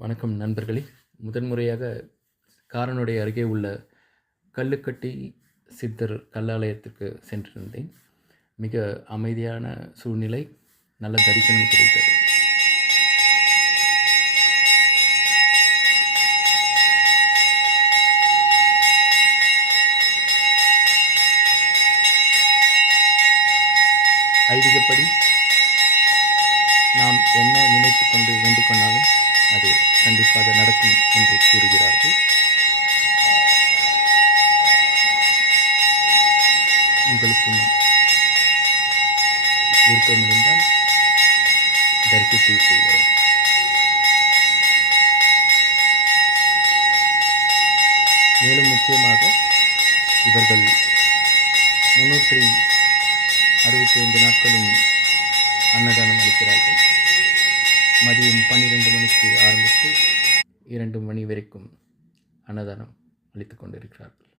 வணக்கம் நண்பர்களே! முதன்முறையாக காரனுடை அருகே உள்ள கல்லுக்கட்டி சித்தர் கல்லாலயத்துக்கு சென்றிருந்தேன். மிக அமைதியான சூழ்நிலை, நல்ல தரிசனம் கிடைத்தது. ஐதீகப்படி நாம் என்ன நினைத்துக் கொண்டு வேண்டிக் கொண்டாலும் அது கண்டிப்பாக நடக்கும் என்று கூறுகிறார்கள். உங்களுக்கும் விருப்பம் இருந்தால் தரிசித்து விட்டு வரும். மேலும் முக்கியமாக இவர்கள் 365 நாட்களும் அன்னதானம் அளிக்கிறார்கள். மதியம் 12 மணிக்கு ஆரம்பித்து 2 மணி வரைக்கும் அன்னதானம் அளித்துக் கொண்டிருக்கிறார்கள்.